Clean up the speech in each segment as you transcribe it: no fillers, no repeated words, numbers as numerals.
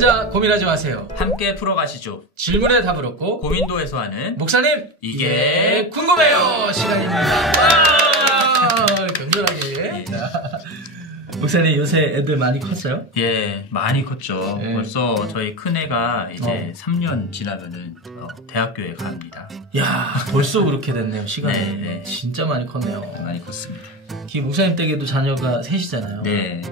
혼자 고민하지 마세요. 함께 풀어가시죠. 질문에 답을 얻고 고민도 해소하는 목사님 이게 궁금해요 시간입니다. 경건하게. 목사님 요새 애들 많이 컸어요? 예, 많이 컸죠. 네. 벌써 저희 큰애가 이제 3년 지나면은 대학교에 갑니다. 야, 벌써 그렇게 됐네요. 시간이. 네. 진짜 많이 컸네요. 많이 컸습니다. 목사님 댁에도 자녀가 셋이잖아요. 네.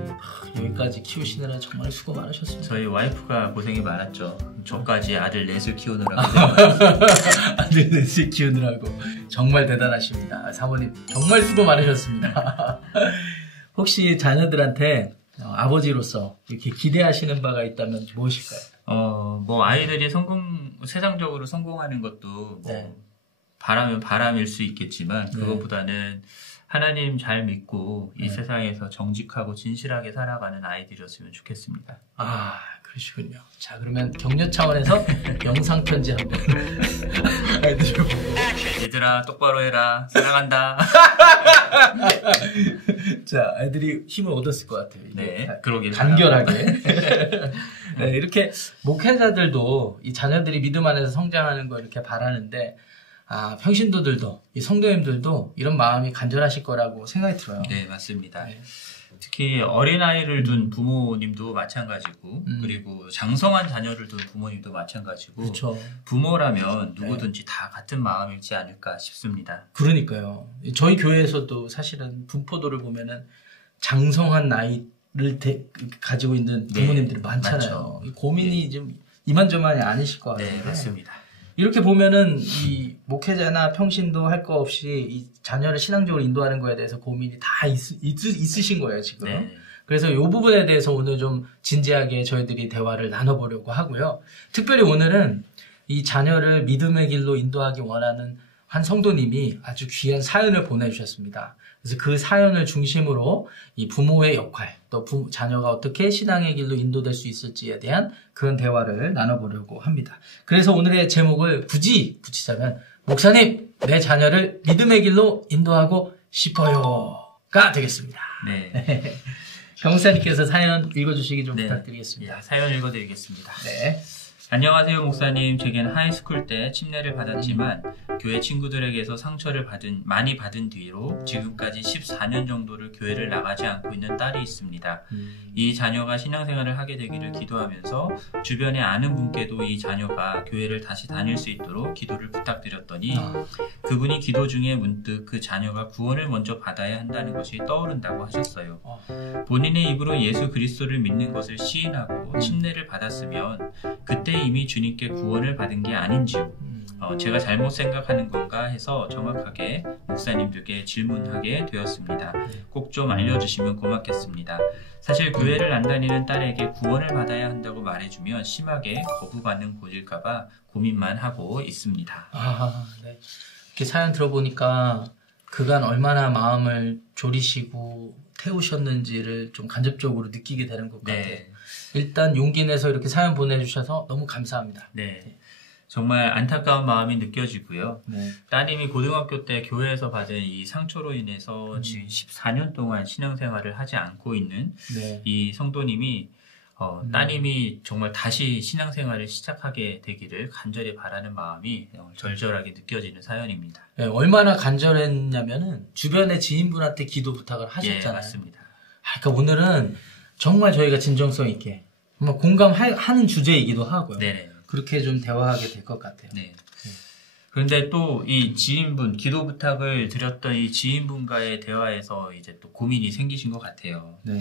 여기까지 키우시느라 정말 수고 많으셨습니다. 저희 와이프가 고생이 많았죠. 저까지 아들 넷을 키우느라고. 아들 넷을 키우느라고. 정말 대단하십니다. 사모님 정말 수고 많으셨습니다. 혹시 자녀들한테 아버지로서 이렇게 기대하시는 바가 있다면 무엇일까요? 뭐 아이들이 세상적으로 성공하는 것도 뭐 네. 바라면 바람일 수 있겠지만 그것보다는 하나님 잘 믿고 이 세상에서 정직하고 진실하게 살아가는 아이들이었으면 좋겠습니다. 아, 그러시군요. 자, 그러면 격려 차원에서 영상 편지 한번 아이들 보고. 얘들아 똑바로 해라. 사랑한다. 자, 아이들이 힘을 얻었을 것 같아요. 이게. 네, 그러길 간결하게. 네, 이렇게 목회자들도 이 자녀들이 믿음 안에서 성장하는 거 이렇게 바라는데, 평신도들도, 이 성도님들도 이런 마음이 간절하실 거라고 생각이 들어요. 네, 맞습니다. 네. 특히 어린아이를 둔 부모님도 마찬가지고, 그리고 장성한 자녀를 둔 부모님도 마찬가지고, 그렇죠. 부모라면 누구든지 다 같은 마음이지 않을까 싶습니다. 그러니까요. 저희 교회에서도 사실은 분포도를 보면은 장성한 나이를 가지고 있는 부모님들이 많잖아요. 맞죠. 고민이 좀 이만저만이 아니실 것 같아요. 네, 맞습니다. 이렇게 보면은 이 목회자나 평신도 할 거 없이 이 자녀를 신앙적으로 인도하는 거에 대해서 고민이 다 있으신 거예요, 지금. 네. 그래서 이 부분에 대해서 오늘 좀 진지하게 저희들이 대화를 나눠보려고 하고요. 특별히 오늘은 이 자녀를 믿음의 길로 인도하기 원하는 한 성도님이 아주 귀한 사연을 보내주셨습니다. 그래서 그 사연을 중심으로 이 부모의 역할, 또 자녀가 어떻게 신앙의 길로 인도될 수 있을지에 대한 그런 대화를 나눠보려고 합니다. 그래서 오늘의 제목을 굳이 붙이자면 목사님, 내 자녀를 믿음의 길로 인도하고 싶어요가 되겠습니다. 네. 경사님께서 사연 읽어주시기 좀 부탁드리겠습니다. 예, 사연 읽어드리겠습니다. 네. 안녕하세요, 목사님. 제겐 하이스쿨 때 침례를 받았지만 교회 친구들에게서 상처를 많이 받은 뒤로 지금까지 14년 정도를 교회를 나가지 않고 있는 딸이 있습니다. 이 자녀가 신앙생활을 하게 되기를 기도하면서 주변에 아는 분께도 이 자녀가 교회를 다시 다닐 수 있도록 기도를 부탁드렸더니 그분이 기도 중에 문득 그 자녀가 구원을 먼저 받아야 한다는 것이 떠오른다고 하셨어요. 본인의 입으로 예수 그리스도를 믿는 것을 시인하고 침례를 받았으면 그때 이미 주님께 구원을 받은 게 아닌지요. 제가 잘못 생각하는 건가 해서 정확하게 목사님들께 질문하게 되었습니다. 꼭 좀 알려주시면 고맙겠습니다. 사실 교회를 안 다니는 딸에게 구원을 받아야 한다고 말해주면 심하게 거부 반응 보일까봐 고민만 하고 있습니다. 네. 이렇게 사연 들어보니까 그간 얼마나 마음을 졸이시고 태우셨는지를 좀 간접적으로 느끼게 되는 것 같아요. 네. 일단 용기 내서 이렇게 사연 보내주셔서 너무 감사합니다. 네. 정말 안타까운 마음이 느껴지고요. 네. 따님이 고등학교 때 교회에서 받은 이 상처로 인해서 지금 14년 동안 신앙생활을 하지 않고 있는 이 성도님이 따님이 정말 다시 신앙생활을 시작하게 되기를 간절히 바라는 마음이 절절하게 느껴지는 사연입니다. 네, 얼마나 간절했냐면은 주변의 지인분한테 기도 부탁을 하셨잖아요. 예, 맞습니다. 그러니까 오늘은 정말 저희가 진정성 있게 공감하는 주제이기도 하고요. 네네. 그렇게 좀 대화하게 될 것 같아요. 네. 그런데 또 이 지인분, 기도 부탁을 드렸던 이 지인분과의 대화에서 이제 또 고민이 생기신 것 같아요. 네.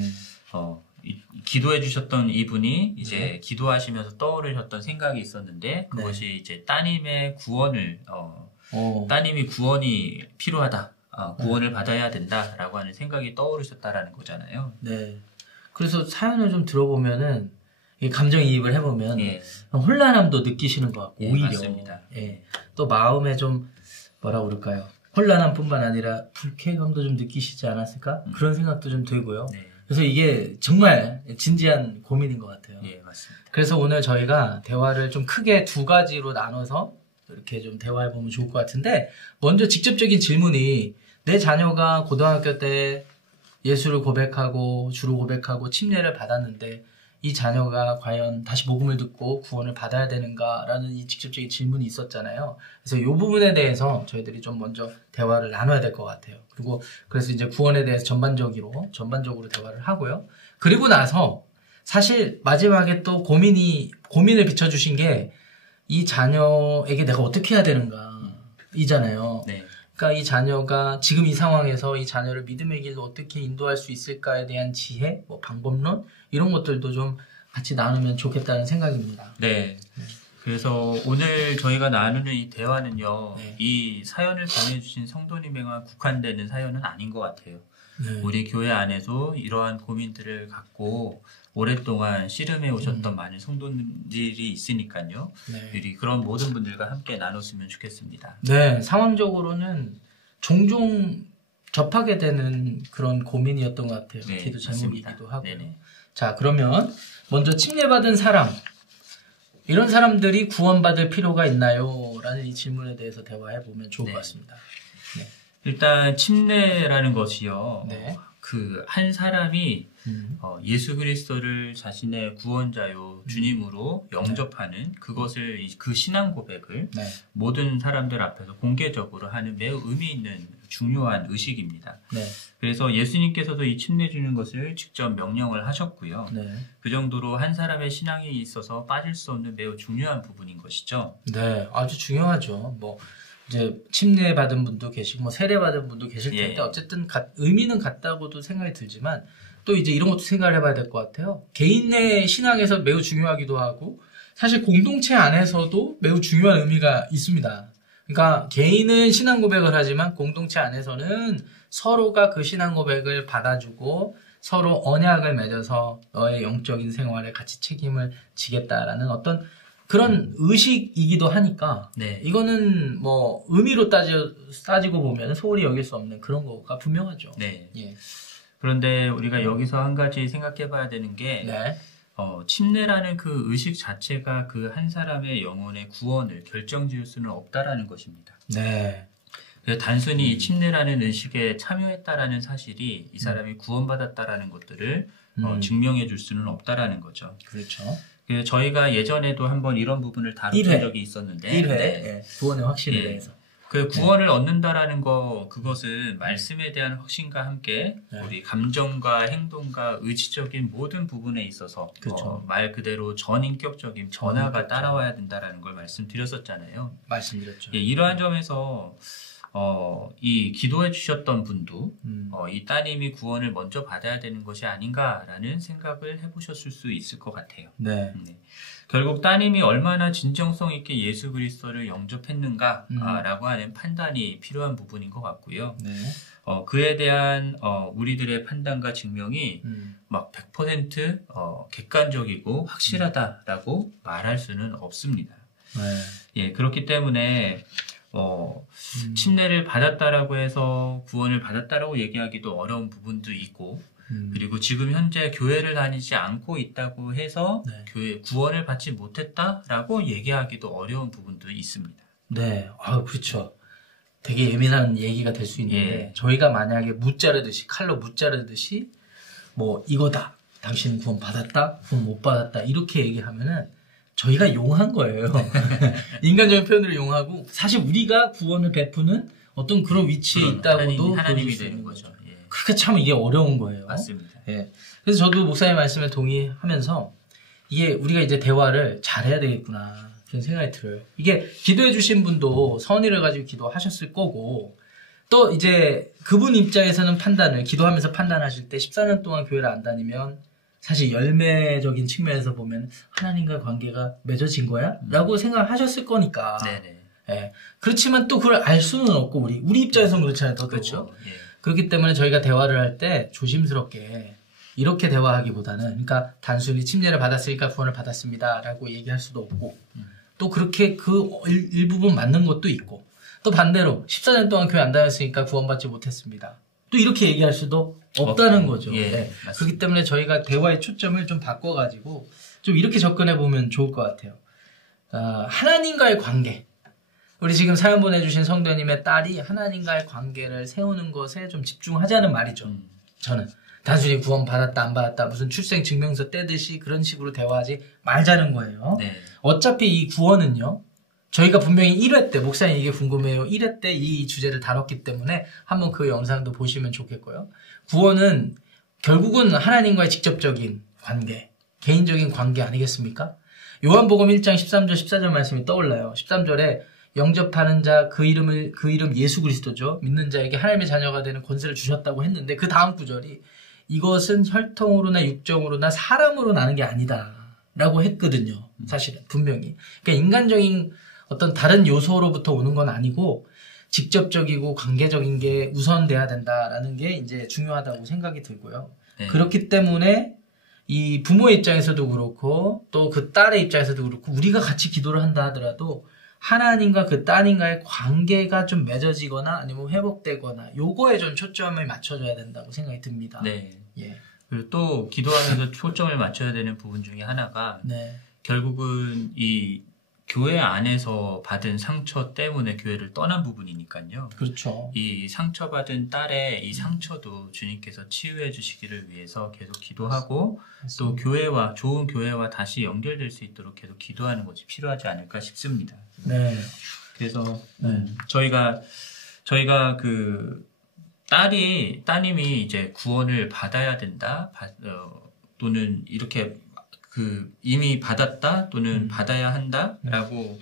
기도해 주셨던 이분이 이제 기도하시면서 떠오르셨던 생각이 있었는데 그것이 이제 따님의 구원을, 따님이 구원이 필요하다. 구원을 받아야 된다라고 하는 생각이 떠오르셨다라는 거잖아요. 네. 그래서 사연을 좀 들어보면은 감정이입을 해보면 예. 혼란함도 느끼시는 것 같고 오히려 맞습니다. 또 마음에 좀 뭐라 그럴까요? 혼란함뿐만 아니라 불쾌감도 좀 느끼시지 않았을까? 그런 생각도 좀 들고요. 네. 그래서 이게 정말 진지한 고민인 것 같아요. 예, 맞습니다. 그래서 오늘 저희가 대화를 좀 크게 두 가지로 나눠서 이렇게 좀 대화해보면 좋을 것 같은데 먼저 직접적인 질문이 내 자녀가 고등학교 때 예수를 고백하고 주로 고백하고 침례를 받았는데 이 자녀가 과연 다시 복음을 듣고 구원을 받아야 되는가라는 이 직접적인 질문이 있었잖아요. 그래서 이 부분에 대해서 저희들이 좀 먼저 대화를 나눠야 될 것 같아요. 그리고 그래서 이제 구원에 대해서 전반적으로 대화를 하고요. 그리고 나서 사실 마지막에 또 고민을 비춰주신 게 이 자녀에게 내가 어떻게 해야 되는가 이잖아요. 네. 그러니까 이 자녀가 지금 이 상황에서 이 자녀를 믿음의 길로 어떻게 인도할 수 있을까에 대한 지혜, 뭐 방법론 이런 것들도 좀 같이 나누면 좋겠다는 생각입니다. 네. 그래서 오늘 저희가 나누는 이 대화는요, 네. 이 사연을 보내주신 성도님에만 국한되는 사연은 아닌 것 같아요. 네. 우리 교회 안에서 이러한 고민들을 갖고 오랫동안 씨름해 오셨던 많은 성도들이 있으니까요. 네. 우리 그런 모든 분들과 함께 나눴으면 좋겠습니다. 네, 상황적으로는 종종 접하게 되는 그런 고민이었던 것 같아요. 네, 기도 제목이기도 하고요. 네네. 자, 그러면 먼저 침례받은 사람, 이런 사람들이 구원받을 필요가 있나요? 라는 이 질문에 대해서 대화해보면 좋을 네. 것 같습니다. 네. 일단 침례라는 것이요. 네. 그 한 사람이 예수 그리스도를 자신의 구원자요 주님으로 영접하는 그것을 그 신앙 고백을 네. 모든 사람들 앞에서 공개적으로 하는 매우 의미 있는 중요한 의식입니다. 네. 그래서 예수님께서도 이 침례 주는 것을 직접 명령을 하셨고요. 네. 그 정도로 한 사람의 신앙에 있어서 빠질 수 없는 매우 중요한 부분인 것이죠. 네, 아주 중요하죠. 뭐 이제 침례 받은 분도 계시고 뭐 세례 받은 분도 계실 텐데 예. 어쨌든 의미는 같다고도 생각이 들지만 또 이제 이런 것도 생각을 해봐야 될 것 같아요. 개인의 신앙에서 매우 중요하기도 하고 사실 공동체 안에서도 매우 중요한 의미가 있습니다. 그러니까 개인은 신앙 고백을 하지만 공동체 안에서는 서로가 그 신앙 고백을 받아주고 서로 언약을 맺어서 너의 영적인 생활에 같이 책임을 지겠다라는 어떤 그런 의식이기도 하니까 네. 이거는 뭐 의미로 따지고 보면 소홀히 여길 수 없는 그런 거가 분명하죠. 네. 예. 그런데 우리가 여기서 한 가지 생각해 봐야 되는 게 네. 침례라는 그 의식 자체가 그 한 사람의 영혼의 구원을 결정지을 수는 없다라는 것입니다. 네. 단순히 침례라는 의식에 참여했다라는 사실이 이 사람이 구원받았다라는 것들을 증명해 줄 수는 없다라는 거죠. 그렇죠. 저희가 예전에도 한번 이런 부분을 다룬 1회. 적이 있었는데 1회 네. 구원의 확신에 예. 대해서. 그 구원을 얻는다라는 그것은 말씀에 대한 확신과 함께 네. 우리 감정과 행동과 의지적인 모든 부분에 있어서 그렇죠. 말 그대로 전인격적인 변화가 따라와야 된다라는 걸 말씀드렸었잖아요. 말씀드렸죠. 예, 이러한 점에서 이 기도해 주셨던 분도 이 따님이 구원을 먼저 받아야 되는 것이 아닌가라는 생각을 해보셨을 수 있을 것 같아요. 네. 네. 결국 따님이 얼마나 진정성 있게 예수 그리스도를 영접했는가라고 하는 판단이 필요한 부분인 것 같고요. 네. 그에 대한 우리들의 판단과 증명이 막 100% 객관적이고 확실하다라고 말할 수는 없습니다. 네. 예, 그렇기 때문에 침례를 받았다라고 해서 구원을 받았다라고 얘기하기도 어려운 부분도 있고 그리고 지금 현재 교회를 다니지 않고 있다고 해서 네. 교회 구원을 받지 못했다라고 얘기하기도 어려운 부분도 있습니다. 네. 아, 그렇죠. 되게 예민한 얘기가 될 수 있는데 예. 저희가 만약에 칼로 무자르듯이 뭐 이거다. 당신은 구원 받았다. 구원 못 받았다. 이렇게 얘기하면은 저희가 용한 거예요. 인간적인 표현으로 용하고 사실 우리가 구원을 베푸는 어떤 그런 위치에 있다고도 하나님이 보여줄 수 되는 있는 거죠. 예. 그러니까 참 이게 어려운 거예요. 맞습니다. 예. 그래서 저도 목사님 말씀에 동의하면서 이게 우리가 이제 대화를 잘해야 되겠구나 그런 생각이 들어요. 이게 기도해 주신 분도 선의를 가지고 기도하셨을 거고 또 이제 그분 입장에서는 기도하면서 판단하실 때 14년 동안 교회를 안 다니면 사실 열매적인 측면에서 보면 하나님과의 관계가 맺어진 거야? 라고 생각하셨을 거니까. 네네. 예. 그렇지만 또 그걸 알 수는 없고 우리 입장에서는 그렇잖아요. 그렇죠. 예. 그렇기 때문에 저희가 대화를 할 때 조심스럽게 이렇게 대화하기보다는 그러니까 단순히 침례를 받았으니까 구원을 받았습니다라고 얘기할 수도 없고 또 그렇게 그 일부분 맞는 것도 있고 또 반대로 14년 동안 교회 안 다녔으니까 구원받지 못했습니다. 또 이렇게 얘기할 수도 없다는 거죠. 예, 네. 그렇기 때문에 저희가 대화의 초점을 좀 바꿔가지고 좀 이렇게 접근해보면 좋을 것 같아요. 하나님과의 관계. 우리 지금 사연 보내주신 성도님의 딸이 하나님과의 관계를 세우는 것에 좀 집중하자는 말이죠. 저는. 단순히 구원 받았다 안 받았다 무슨 출생 증명서 떼듯이 그런 식으로 대화하지 말자는 거예요. 네. 어차피 이 구원은요. 저희가 분명히 1회 때 목사님 이게 궁금해요. 1회 때 이 주제를 다뤘기 때문에 한번 그 영상도 보시면 좋겠고요. 구원은 결국은 하나님과의 직접적인 관계, 개인적인 관계 아니겠습니까? 요한복음 1장 13절 14절 말씀이 떠올라요. 13절에 영접하는 자 그 이름 예수 그리스도죠. 믿는 자에게 하나님의 자녀가 되는 권세를 주셨다고 했는데 그 다음 구절이 이것은 혈통으로나 육정으로나 사람으로 나는 게 아니다 라고 했거든요. 사실은 분명히. 그러니까 인간적인 어떤 다른 요소로부터 오는 건 아니고 직접적이고 관계적인 게 우선돼야 된다라는 게 이제 중요하다고 생각이 들고요. 네. 그렇기 때문에 이 부모의 입장에서도 그렇고 또 그 딸의 입장에서도 그렇고 우리가 같이 기도를 한다 하더라도 하나님과 그 따님과의 관계가 좀 맺어지거나 아니면 회복되거나 요거에 좀 초점을 맞춰줘야 된다고 생각이 듭니다. 네. 예. 그리고 또 기도하면서 초점을 맞춰야 되는 부분 중에 하나가 네. 결국은 이 교회 안에서 받은 상처 때문에 교회를 떠난 부분이니까요. 그렇죠. 이 상처받은 딸의 이 상처도 주님께서 치유해 주시기를 위해서 계속 기도하고 또 교회와 좋은 교회와 다시 연결될 수 있도록 계속 기도하는 것이 필요하지 않을까 싶습니다. 네. 그래서 저희가 그 따님이 이제 구원을 받아야 된다, 또는 이렇게 이미 받았다 또는 받아야 한다라고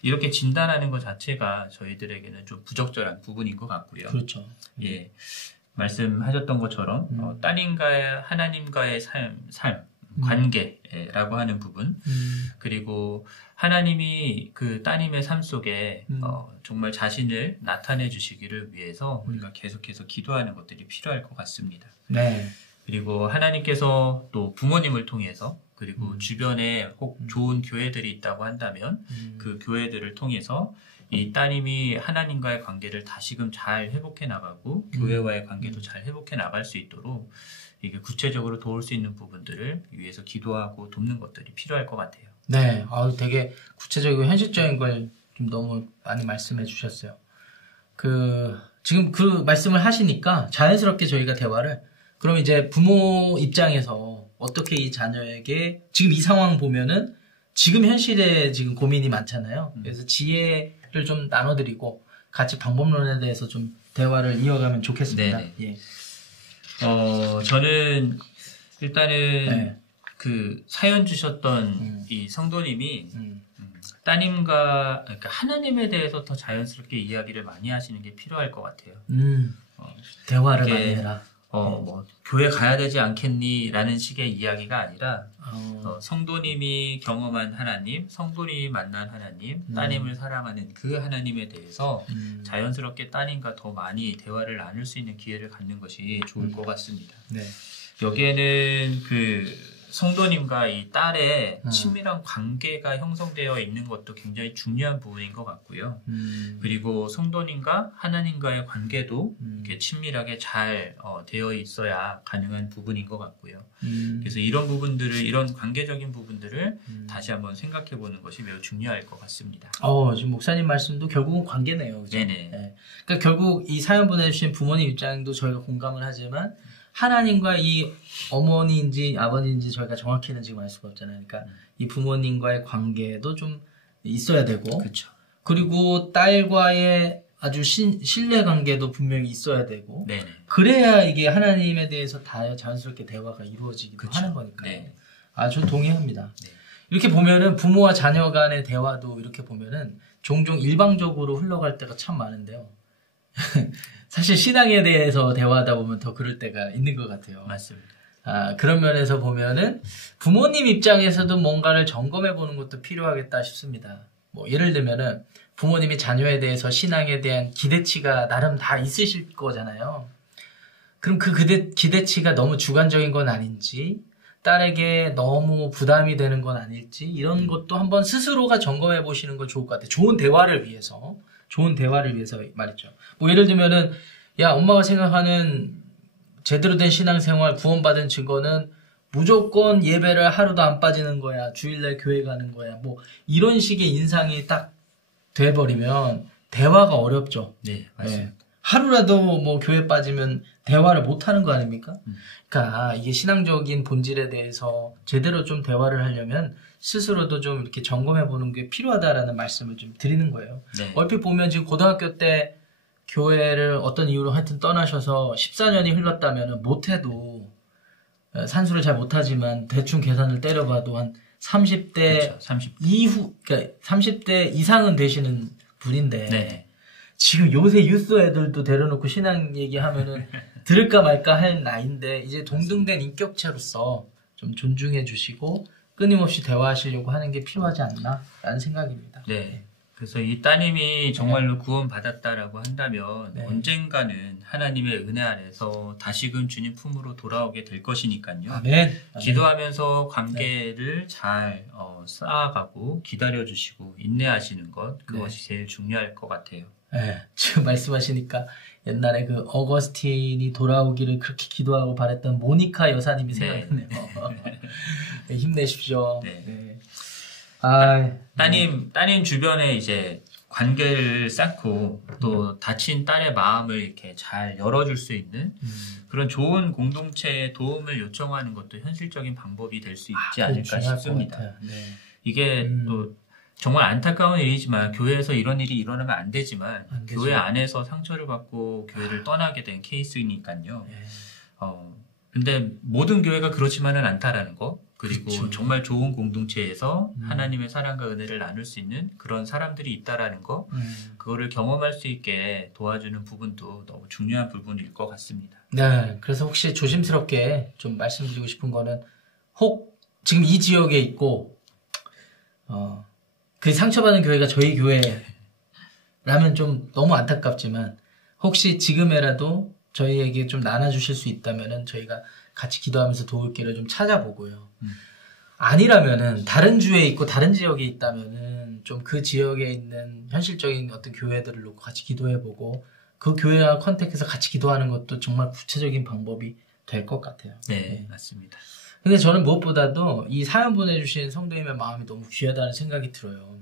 이렇게 진단하는 것 자체가 저희들에게는 좀 부적절한 부분인 것 같고요. 그렇죠. 예, 말씀하셨던 것처럼 따님과의 하나님과의 삶 관계라고 하는 부분 그리고 하나님이 그 따님의 삶 속에 정말 자신을 나타내 주시기를 위해서 우리가 계속해서 기도하는 것들이 필요할 것 같습니다. 네. 그리고 하나님께서 또 부모님을 통해서 그리고 주변에 혹 좋은 교회들이 있다고 한다면 그 교회들을 통해서 이 따님이 하나님과의 관계를 다시금 잘 회복해 나가고 교회와의 관계도 잘 회복해 나갈 수 있도록 이게 구체적으로 도울 수 있는 부분들을 위해서 기도하고 돕는 것들이 필요할 것 같아요. 네, 되게 구체적이고 현실적인 걸 좀 너무 많이 말씀해 주셨어요. 지금 그 말씀을 하시니까 자연스럽게 저희가 대화를 그럼 이제 부모 입장에서 어떻게 이 자녀에게 지금 이 상황 보면은 지금 현실에 지금 고민이 많잖아요. 그래서 지혜를 좀 나눠드리고 같이 방법론에 대해서 좀 대화를 이어가면 좋겠습니다. 예. 저는 일단은 그 사연 주셨던 이 성도님이 따님과 그러니까 하나님에 대해서 더 자연스럽게 이야기를 많이 하시는 게 필요할 것 같아요. 대화를 많이 해라. 뭐 교회 가야 되지 않겠니? 라는 식의 이야기가 아니라 성도님이 경험한 하나님, 성도님이 만난 하나님, 따님을 사랑하는 그 하나님에 대해서 자연스럽게 따님과 더 많이 대화를 나눌 수 있는 기회를 갖는 것이 좋을 것 같습니다. 네. 여기에는 그 성도님과 이 딸의 친밀한 관계가 형성되어 있는 것도 굉장히 중요한 부분인 것 같고요. 그리고 성도님과 하나님과의 관계도 이렇게 친밀하게 잘 되어 있어야 가능한 부분인 것 같고요. 그래서 이런 부분들을, 이런 관계적인 부분들을 다시 한번 생각해 보는 것이 매우 중요할 것 같습니다. 지금 목사님 말씀도 결국은 관계네요. 그죠? 네네. 네. 그러니까 결국 이 사연 보내주신 부모님 입장도 저희가 공감을 하지만 하나님과 이 어머니인지 아버지인지 저희가 정확히는 지금 알 수가 없잖아요. 그러니까 이 부모님과의 관계도 좀 있어야 되고, 그렇죠. 그리고 딸과의 아주 신뢰 관계도 분명히 있어야 되고, 네네. 그래야 이게 하나님에 대해서 다 자연스럽게 대화가 이루어지기도 그렇죠. 하는 거니까요. 네. 저 동의합니다. 네. 이렇게 보면은 부모와 자녀 간의 대화도 이렇게 보면은 종종 일방적으로 흘러갈 때가 참 많은데요. 사실 신앙에 대해서 대화하다 보면 더 그럴 때가 있는 것 같아요. 맞습니다. 그런 면에서 보면은 부모님 입장에서도 뭔가를 점검해 보는 것도 필요하겠다 싶습니다. 뭐 예를 들면은 부모님이 자녀에 대해서 신앙에 대한 기대치가 나름 다 있으실 거잖아요. 그럼 그 기대치가 너무 주관적인 건 아닌지, 딸에게 너무 부담이 되는 건 아닐지, 이런 것도 한번 스스로가 점검해 보시는 건 좋을 것 같아요. 좋은 대화를 위해서 말이죠. 뭐 예를 들면은, 야, 엄마가 생각하는 제대로 된 신앙생활, 구원받은 증거는 무조건 예배를 하루도 안 빠지는 거야. 주일날 교회 가는 거야. 뭐 이런 식의 인상이 딱 돼버리면 대화가 어렵죠. 네, 맞습니다. 하루라도 뭐 교회 빠지면 대화를 못 하는 거 아닙니까? 그러니까 이게 신앙적인 본질에 대해서 제대로 좀 대화를 하려면 스스로도 좀 이렇게 점검해 보는 게 필요하다라는 말씀을 좀 드리는 거예요. 네. 얼핏 보면 지금 고등학교 때 교회를 어떤 이유로 하여튼 떠나셔서 14년이 흘렀다면 못해도 산수를 잘 못하지만 대충 계산을 때려봐도 한 30대 그렇죠. 30. 이후, 그러니까 30대 이상은 되시는 분인데 네. 지금 요새 유스 애들도 데려놓고 신앙 얘기하면은 들을까 말까 할 나이인데 이제 동등된 인격체로서 좀 존중해 주시고 끊임없이 대화하시려고 하는 게 필요하지 않나라는 생각입니다. 네. 그래서 이 따님이 정말로 구원받았다라고 한다면 네. 언젠가는 하나님의 은혜 아래서 다시금 주님 품으로 돌아오게 될 것이니까요. 아멘. 기도하면서 관계를 잘 쌓아가고 기다려주시고 인내하시는 것, 그것이 제일 중요할 것 같아요. 네, 지금 말씀하시니까 옛날에 그 어거스틴이 돌아오기를 그렇게 기도하고 바랬던 모니카 여사님이 생각나네요. 네, 힘내십시오. 네. 네. 따님 주변에 이제 관계를 쌓고 또 다친 딸의 마음을 이렇게 잘 열어줄 수 있는 그런 좋은 공동체에 도움을 요청하는 것도 현실적인 방법이 될 수 있지 않을까 싶습니다. 네. 이게 또 정말 안타까운 일이지만 교회에서 이런 일이 일어나면 안 되지만 교회 안에서 상처를 받고 교회를 떠나게 된 케이스니까요. 네. 근데 모든 교회가 그렇지만은 않다라는 거, 그리고 그렇죠. 정말 좋은 공동체에서 하나님의 사랑과 은혜를 나눌 수 있는 그런 사람들이 있다라는 거, 그거를 경험할 수 있게 도와주는 부분도 너무 중요한 부분일 것 같습니다. 네, 그래서 혹시 조심스럽게 좀 말씀드리고 싶은 거는 혹 지금 이 지역에 있고 그 상처받은 교회가 저희 교회라면 좀 너무 안타깝지만 혹시 지금에라도 저희에게 좀 나눠주실 수 있다면은 저희가 같이 기도하면서 도울 길을 좀 찾아보고요. 아니라면은 다른 주에 있고 다른 지역에 있다면은 좀 그 지역에 있는 현실적인 어떤 교회들을 놓고 같이 기도해보고 그 교회와 컨택해서 같이 기도하는 것도 정말 구체적인 방법이 될 것 같아요. 네, 맞습니다. 근데 저는 무엇보다도 이 사연 보내주신 성도님의 마음이 너무 귀하다는 생각이 들어요.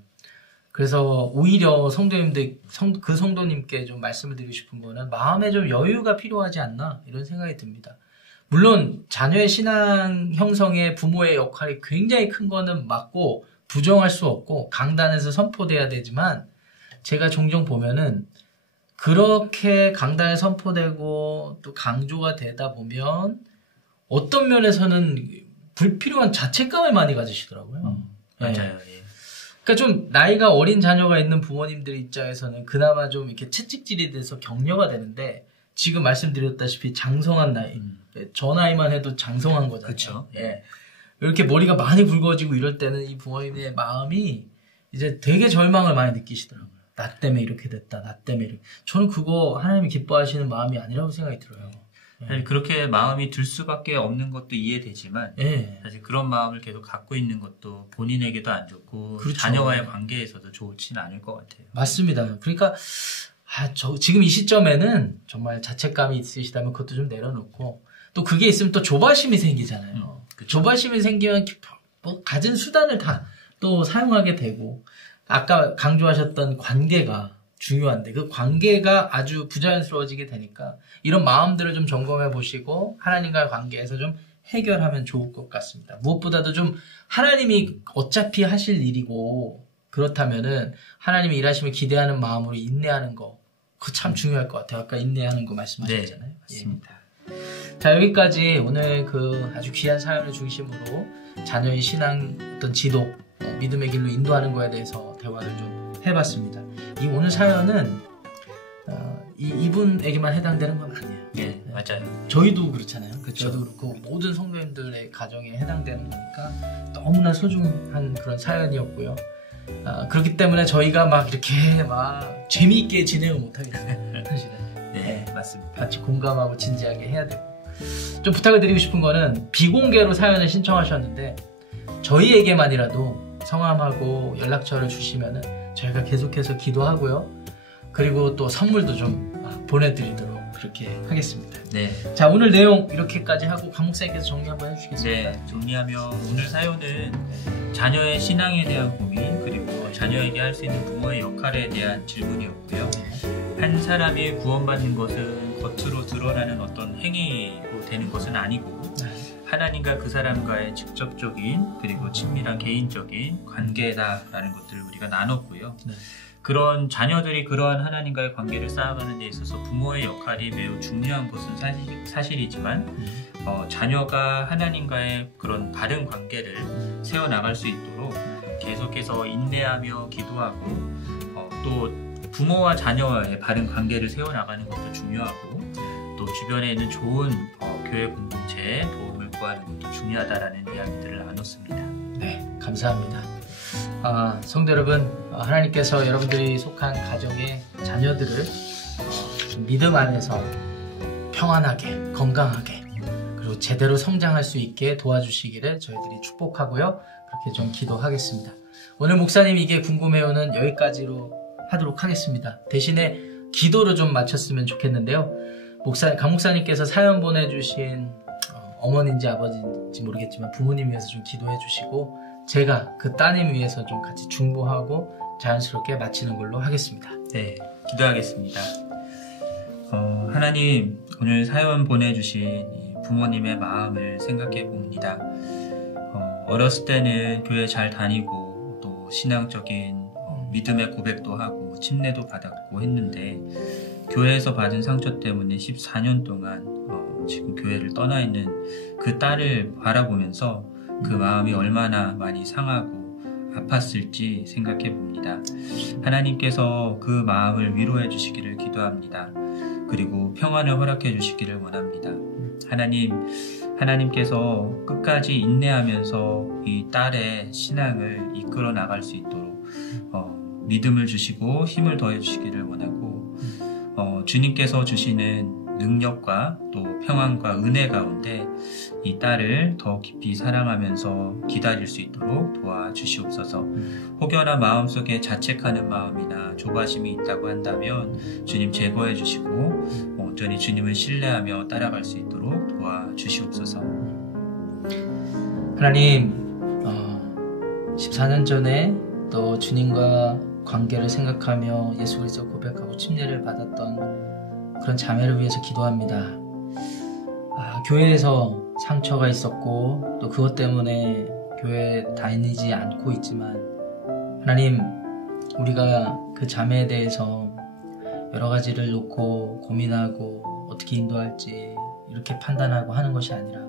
그래서 오히려 성도님들, 그 성도님께 좀 말씀을 드리고 싶은 거는 마음에 좀 여유가 필요하지 않나 이런 생각이 듭니다. 물론 자녀의 신앙 형성에 부모의 역할이 굉장히 큰 거는 맞고 부정할 수 없고 강단에서 선포돼야 되지만 제가 종종 보면은 그렇게 강단에 선포되고 또 강조가 되다 보면 어떤 면에서는 불필요한 자책감을 많이 가지시더라고요. 맞아요. 네. 그러니까 좀 나이가 어린 자녀가 있는 부모님들 입장에서는 그나마 좀 이렇게 채찍질이 돼서 격려가 되는데 지금 말씀드렸다시피 장성한 나이, 저 나이만 해도 장성한 거잖아요. 그렇죠. 예. 이렇게 머리가 많이 굵어지고 이럴 때는 이 부모님의 마음이 이제 되게 절망을 많이 느끼시더라고요. 나 때문에 이렇게 됐다. 나 때문에 이렇게. 저는 그거 하나님이 기뻐하시는 마음이 아니라고 생각이 들어요. 사실 그렇게 마음이 들 수밖에 없는 것도 이해되지만 사실 그런 마음을 계속 갖고 있는 것도 본인에게도 안 좋고 그렇죠. 자녀와의 관계에서도 좋지는 않을 것 같아요. 맞습니다. 그러니까 지금 이 시점에는 정말 자책감이 있으시다면 그것도 좀 내려놓고 또 그게 있으면 또 조바심이 생기잖아요. 조바심이 생기면 뭐 가진 수단을 다 또 사용하게 되고 아까 강조하셨던 관계가 중요한데 그 관계가 아주 부자연스러워지게 되니까 이런 마음들을 좀 점검해 보시고 하나님과의 관계에서 좀 해결하면 좋을 것 같습니다. 무엇보다도 좀 하나님이 어차피 하실 일이고 그렇다면은 하나님이 일하시면 기대하는 마음으로 인내하는 거 그거 참 중요할 것 같아요. 아까 인내하는 거 말씀하셨잖아요. 네, 맞습니다. 예. 자, 여기까지 오늘 그 아주 귀한 사연을 중심으로 자녀의 신앙 어떤 지도 믿음의 길로 인도하는 거에 대해서 대화를 좀 해봤습니다. 이 오늘 사연은 이분에게만 해당되는 건 아니에요. 네, 맞아요. 저희도 그렇잖아요. 그렇죠. 저도 그렇고 모든 성도님들의 가정에 해당되는 거니까 너무나 소중한 그런 사연이었고요. 그렇기 때문에 저희가 막 이렇게 막 재미있게 진행을 못하겠어요. 사실은. 네, 맞습니다. 같이 공감하고 진지하게 해야 되고. 좀 부탁을 드리고 싶은 거는 비공개로 사연을 신청하셨는데 저희에게만이라도 성함하고 연락처를 주시면은 저희가 계속해서 기도하고요. 그리고 또 선물도 좀 보내드리도록 그렇게 하겠습니다. 네. 자, 오늘 내용 이렇게까지 하고 강 목사님께서 정리 한번 해주시겠습니까? 네, 정리하면 오늘 사연은 자녀의 신앙에 대한 고민 그리고 자녀에게 할 수 있는 부모의 역할에 대한 질문이었고요. 한 사람이 구원받는 것은 겉으로 드러나는 어떤 행위로 되는 것은 아니고 하나님과 그 사람과의 직접적인 그리고 친밀한 개인적인 관계다라는 것들을 우리가 나눴고요. 그런 자녀들이 그러한 하나님과의 관계를 쌓아가는 데 있어서 부모의 역할이 매우 중요한 것은 사실이지만 자녀가 하나님과의 그런 바른 관계를 세워나갈 수 있도록 계속해서 인내하며 기도하고 또 부모와 자녀와의 바른 관계를 세워나가는 것도 중요하고 또 주변에 있는 좋은 교회 공동체에 도움을 구하는 것도 중요하다라는 이야기들을 나눴습니다. 네, 감사합니다. 성도 여러분, 하나님께서 여러분들이 속한 가정의 자녀들을 믿음 안에서 평안하게, 건강하게 그리고 제대로 성장할 수 있게 도와주시기를 저희들이 축복하고요. 그렇게 좀 기도하겠습니다. 오늘 목사님 이게 궁금해요는 여기까지로 하도록 하겠습니다. 대신에 기도로 좀 마쳤으면 좋겠는데요. 강 목사님께서 사연 보내주신 어머니인지 아버지인지 모르겠지만 부모님 위해서 좀 기도해 주시고 제가 그 따님 위해서 좀 같이 중보하고 자연스럽게 마치는 걸로 하겠습니다. 네, 기도하겠습니다. 하나님, 오늘 사연 보내주신 이 부모님의 마음을 생각해 봅니다. 어렸을 때는 교회 잘 다니고 또 신앙적인 믿음의 고백도 하고 침례도 받았고 했는데 교회에서 받은 상처 때문에 14년 동안 지금 교회를 떠나 있는 그 딸을 바라보면서 그 마음이 얼마나 많이 상하고 아팠을지 생각해 봅니다. 하나님께서 그 마음을 위로해 주시기를 기도합니다. 그리고 평안을 허락해 주시기를 원합니다. 하나님께서 끝까지 인내하면서 이 딸의 신앙을 이끌어 나갈 수 있도록 믿음을 주시고 힘을 더해 주시기를 원하고 주님께서 주시는 능력과 또 평안과 은혜 가운데 이 딸을 더 깊이 사랑하면서 기다릴 수 있도록 도와주시옵소서. 혹여나 마음속에 자책하는 마음이나 조바심이 있다고 한다면 주님 제거해 주시고 온전히 주님을 신뢰하며 따라갈 수 있도록 도와주시옵소서. 하나님, 14년 전에 또 주님과 관계를 생각하며 예수 그리스도 고백하고 침례를 받았던 그런 자매를 위해서 기도합니다. 교회에서 상처가 있었고 또 그것 때문에 교회에 다니지 않고 있지만 하나님, 우리가 그 자매에 대해서 여러 가지를 놓고 고민하고 어떻게 인도할지 이렇게 판단하고 하는 것이 아니라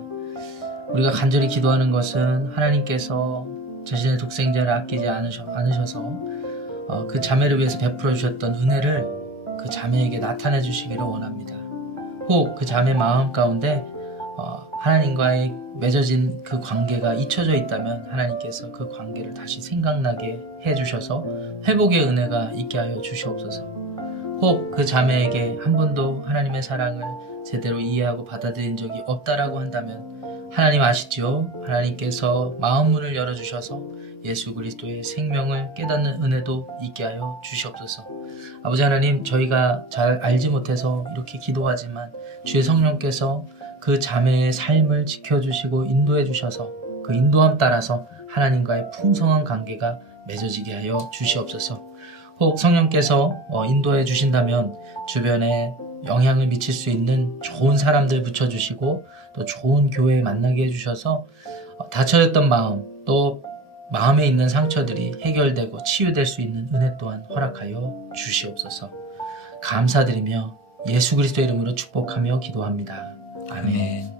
우리가 간절히 기도하는 것은 하나님께서 자신의 독생자를 아끼지 않으셔서 그 자매를 위해서 베풀어 주셨던 은혜를 그 자매에게 나타내 주시기를 원합니다. 혹 그 자매 마음 가운데 하나님과의 맺어진 그 관계가 잊혀져 있다면 하나님께서 그 관계를 다시 생각나게 해주셔서 회복의 은혜가 있게 하여 주시옵소서. 혹 그 자매에게 한 번도 하나님의 사랑을 제대로 이해하고 받아들인 적이 없다라고 한다면 하나님 아시지요? 하나님께서 마음문을 열어주셔서 예수 그리스도의 생명을 깨닫는 은혜도 있게 하여 주시옵소서. 아버지 하나님, 저희가 잘 알지 못해서 이렇게 기도하지만 주의 성령께서 그 자매의 삶을 지켜주시고 인도해 주셔서 그 인도함 따라서 하나님과의 풍성한 관계가 맺어지게 하여 주시옵소서. 혹 성령께서 인도해 주신다면 주변에 영향을 미칠 수 있는 좋은 사람들 붙여주시고 또 좋은 교회에 만나게 해주셔서 닫혀졌던 마음 또 마음에 있는 상처들이 해결되고 치유될 수 있는 은혜 또한 허락하여 주시옵소서. 감사드리며 예수 그리스도 이름으로 축복하며 기도합니다. 아멘.